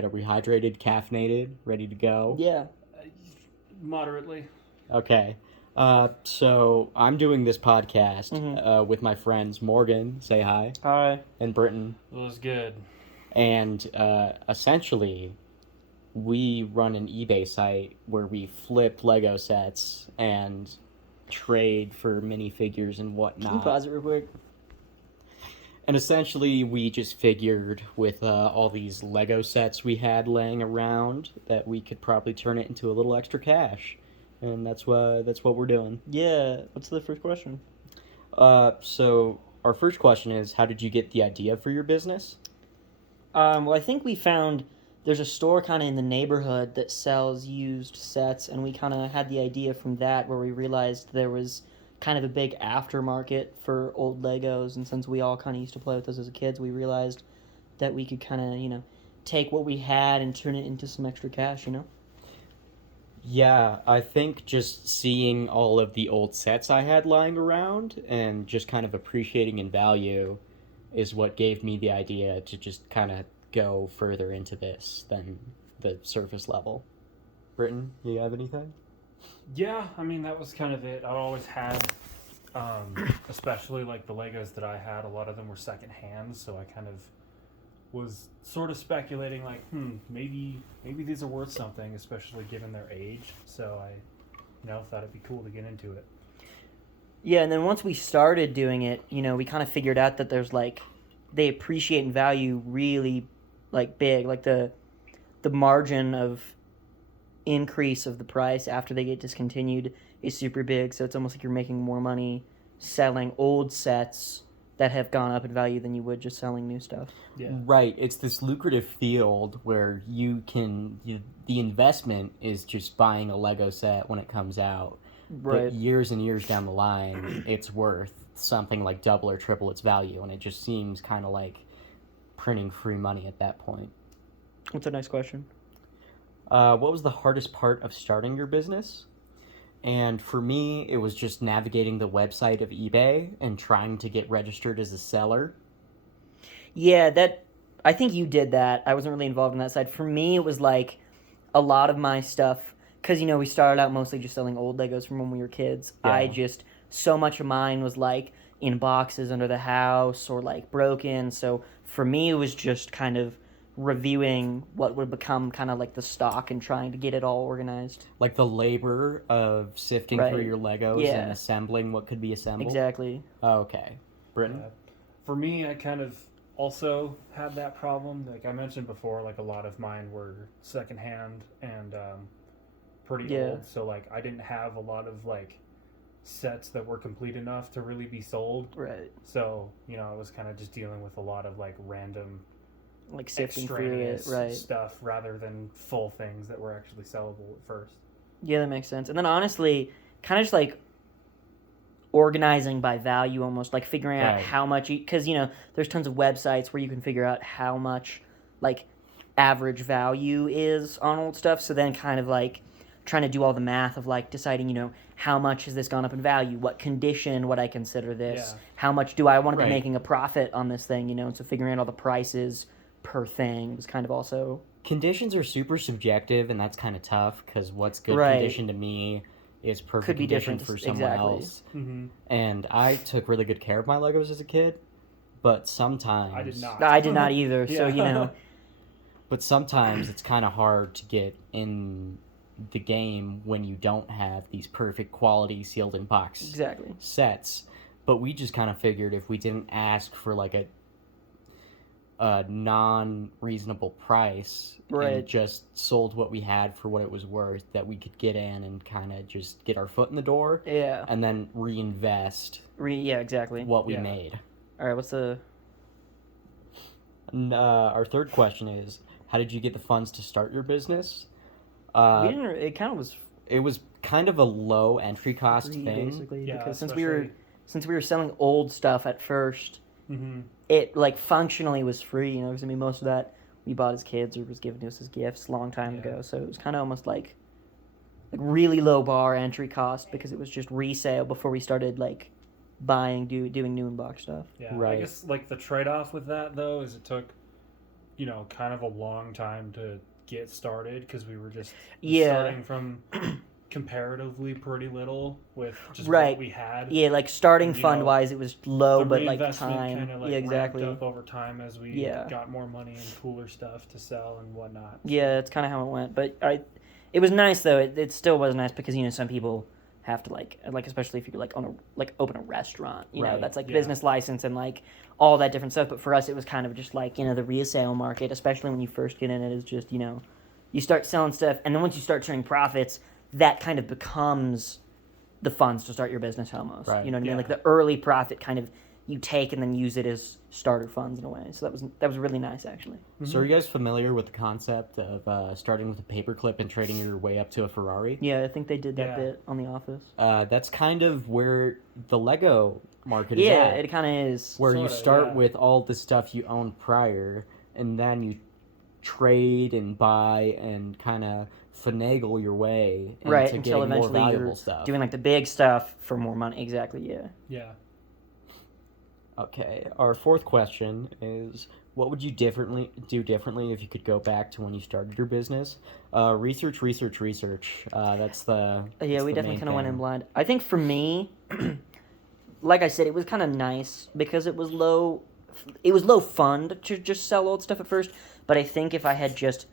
right? Are we hydrated, caffeinated, ready to go? Yeah. Moderately. Okay. So I'm doing this podcast Mm-hmm. with my friends Morgan, say hi, Hi. and Britton. It was good. And essentially, we run an eBay site where we flip Lego sets and trade for minifigures and Can you whatnot. pause it real quick? And essentially, we just figured with all these Lego sets we had laying around that we could probably turn it into a little extra cash, and that's what we're doing. Yeah. What's the first question? So our first question is, how did you get the idea for your business? Well, I think we found there's a store kind of in the neighborhood that sells used sets, and we kind of had the idea from that where we realized there was kind of a big aftermarket for old Legos, and since we all kind of used to play with those as kids, we realized that we could kind of, take what we had and turn it into some extra cash. Yeah, I think just seeing all of the old sets I had lying around and just kind of appreciating in value is what gave me the idea to just kind of go further into this than the surface level. Britton, you have anything? Yeah, I mean, that was kind of it. I always had, especially like the Legos that I had, a lot of them were secondhand, so I kind of was sort of speculating like, maybe these are worth something, especially given their age. So I, thought it'd be cool to get into it. Yeah, and then once we started doing it, we kind of figured out that there's they appreciate and value really big, like the margin of increase of the price after they get discontinued is super big, so it's almost like you're making more money selling old sets that have gone up in value than you would just selling new stuff. Yeah. Right, it's this lucrative field where the investment is just buying a Lego set when it comes out. Right. But years and years down the line, it's worth something like double or triple its value, and it just seems kind of like printing free money at that point. What's the next question? What was the hardest part of starting your business? And for me, it was just navigating the website of eBay and trying to get registered as a seller. Yeah, I think you did that. I wasn't really involved in that side. For me, it was like a lot of my stuff, because, we started out mostly just selling old Legos from when we were kids. Yeah. So much of mine was in boxes under the house or broken. So for me, it was just kind of reviewing what would become kind of the stock and trying to get it all organized. Like the labor of sifting through Right. your Legos Yeah. and assembling what could be assembled. Exactly. Okay. Britton? For me, I kind of also had that problem. Like I mentioned before, like a lot of mine were secondhand and pretty old. So I didn't have a lot of sets that were complete enough to really be sold. Right. So I was kind of just dealing with a lot of random Sifting through it. extraneous Right. stuff rather than full things that were actually sellable at first. Yeah, that makes sense. And then honestly, kind of just organizing by value almost, figuring out Right. how much, because there's tons of websites where you can figure out how much average value is on old stuff. So then kind of trying to do all the math of deciding, how much has this gone up in value? What condition would I consider this? Yeah. How much do I want to Right. be making a profit on this thing? And so figuring out all the prices per thing was kind of also... Conditions are super subjective, and that's kind of tough because what's good Right. condition to me is perfect Could be condition different, for someone exactly. else. Mm-hmm. And I took really good care of my Legos as a kid, but sometimes I did not. I did not either. So, Yeah. But sometimes it's kind of hard to get in the game when you don't have these perfect quality sealed in box Exactly. sets. But we just kind of figured if we didn't ask for a non-reasonable price Right. and just sold what we had for what it was worth, that we could get in and kind of just get our foot in the door Yeah. and then reinvest Yeah, exactly. what we Yeah. made. All right, what's the... And, our third question is, how did you get the funds to start your business? we didn't... It kind of was It was kind of a low entry cost free, thing. basically, Yeah, because especially- since we were selling old stuff at first, Mm-hmm. it functionally was free. Because most of that we bought as kids or was given to us as gifts a long time Yeah. ago. So it was kind of almost like really low bar entry cost because it was just resale before we started buying doing new in box stuff. Yeah, Right. I guess the trade-off with that though is it took kind of a long time to get started because we were just Yeah. starting from comparatively pretty little with just Right. what we had. Yeah, like starting You know, fund wise, it was low, The but like reinvestment time. kind of like Yeah, exactly. ramped up over time as we Yeah. got more money and cooler stuff to sell and whatnot. Yeah, that's kind of how it went. But it was nice though. It still was nice because some people have to like especially if you like open a restaurant, Right. that's like Yeah. business license and like all that different stuff. But for us, it was kind of just like the resale market, especially when you first get in it, is just you start selling stuff, and then once you start turning profits, that kind of becomes the funds to start your business almost. Right. You know what I mean? Yeah. Like the early profit kind of you take and then use it as starter funds in a way. So that was really nice actually. So are you guys familiar with the concept of starting with a paperclip and trading your way up to a Ferrari? Yeah, I think they did that Yeah. bit on The Office. That's kind of where the Lego market is Yeah, at. it kind of is. Where you Sorta, start yeah. with all the stuff you owned prior, and then you trade and buy and kind of finagle your way into Right, getting until more eventually valuable you're stuff. doing like the big stuff for more money. Exactly. Yeah. Yeah. Okay, our fourth question is, what would you do differently if you could go back to when you started your business? Research. That's the Yeah, we the definitely main kind of went in thing. blind. I think for me, like I said, it was kind of nice because it was low. It was low fund to just sell old stuff at first. But I think if I had just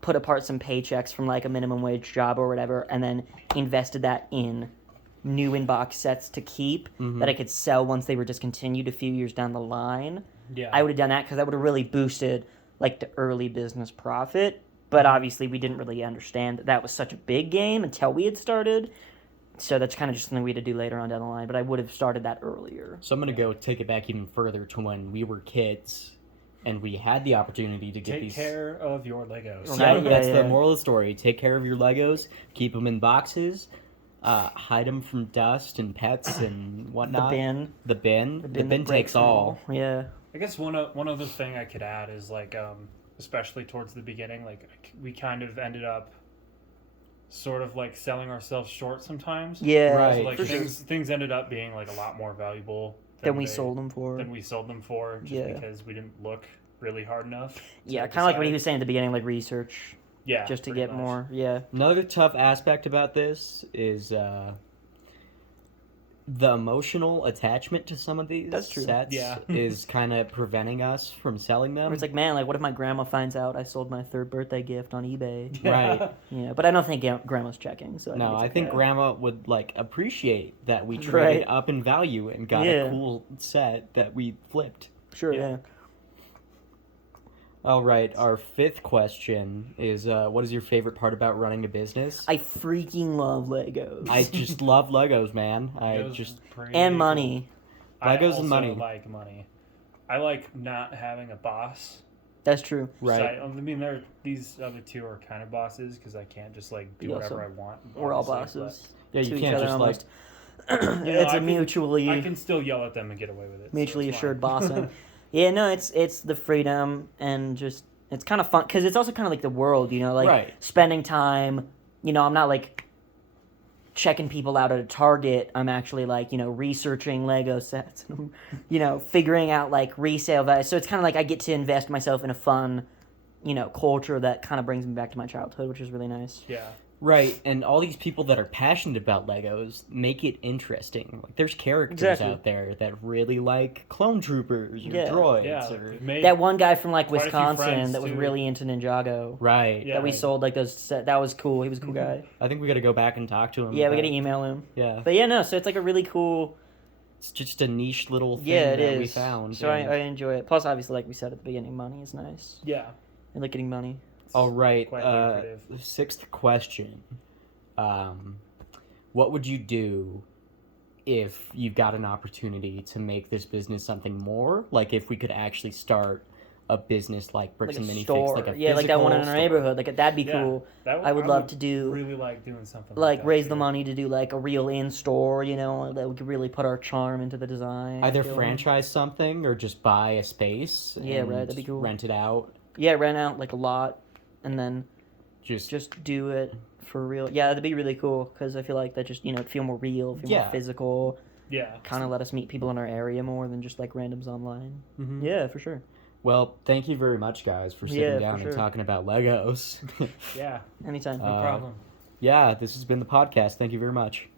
put apart some paychecks from like a minimum wage job or whatever, and then invested that in new in-box sets to keep that I could sell once they were discontinued a few years down the line, Yeah. I would have done that because that would have really boosted like the early business profit. But obviously, we didn't really understand that was such a big game until we had started. So that's kind of just something we had to do later on down the line. But I would have started that earlier. So I'm gonna go take it back even further to when we were kids, and we had the opportunity to get Take these. care of your Legos. So Right, that's yeah, the yeah. moral of the story. Take care of your Legos. Keep them in boxes. Hide them from dust and pets and whatnot. The bin. The bin. The The bin, bin that breaks takes all. Yeah. I guess one other thing I could add is like, especially towards the beginning, like we kind of ended up sort of like selling ourselves short sometimes. Yeah. Right. So, like for sure. things ended up being like a lot more valuable Than we they- sold them for. than we sold them for, just Yeah. because we didn't look really hard enough. to Yeah, kind of like what he decide. was saying at the beginning, like research, Yeah, just to pretty get much. more. Yeah. Another tough aspect about this is the emotional attachment to some of these That's true. sets Yeah. is kind of preventing us from selling them. Where it's like, man, like, what if my grandma finds out I sold my third birthday gift on eBay? Right. Yeah, but I don't think grandma's checking. So No, I it's think okay. grandma would like appreciate that we Right. traded up in value and got Yeah. a cool set that we flipped. Sure, Yeah. yeah. All right, our fifth question is what is your favorite part about running a business? I freaking love Legos. I just love Legos, man. I Legos just is pretty and cool. money. I Legos and also money. like money. I like not having a boss. That's true. right. So I mean, these other two are kind of bosses because I can't just like do You whatever also- I want. We're all obviously, bosses. Yeah, to you each can't other just almost. I It's a can- mutually but I can still yell at them and get away with it. so mutually it's assured fine. bossing. Yeah, no, it's the freedom and just it's kind of fun because it's also kind of like the world, like Right. spending time. I'm not like checking people out at a Target. I'm actually like researching Lego sets, and figuring out like resale value. So it's kind of like I get to invest myself in a fun, culture that kind of brings me back to my childhood, which is really nice. Yeah. Right, and all these people that are passionate about Legos make it interesting. Like, there's characters Exactly. out there that really like clone troopers or Yeah. droids. Yeah. Or... we've made That one guy from like Quite a few Wisconsin friends, that was too. really into Ninjago. Right. Yeah. That we like- sold like those set. That was cool. He was a cool guy. I think we got to go back and talk to him. Yeah, we about- gotta email him. Yeah, But yeah, no. So it's like a really cool. it's just a niche little thing Yeah, it that is. we found. So I and- enjoy it. Plus, obviously, like we said at the beginning, money is nice. Yeah. I like getting money. All right, Quite lucrative. sixth question. What would you do if you've got an opportunity to make this business something more? Like if we could actually start a business like Bricks Like and a Minifix, store. like a Yeah, like that one in our physical store. neighborhood. Like that'd be Yeah. cool. That I would love to do Really like doing something like that, raise the too. money to do like a real in store. That we could really put our charm into the design. Either I feel. franchise something or just buy a space. Yeah, and right, that'd be cool. Rent it out. Yeah, rent out like a lot, and then Just do it for real. Yeah, that'd be really cool because I feel like that just it'd feel more real, feel Yeah. more physical. Yeah. Kind of let us meet people in our area more than just like randoms online. Mhm. Yeah, for sure. Well, thank you very much, guys, for sitting Yeah, for down sure. and talking about Legos. Yeah, Anytime. no Uh, problem. Yeah, this has been the podcast. Thank you very much.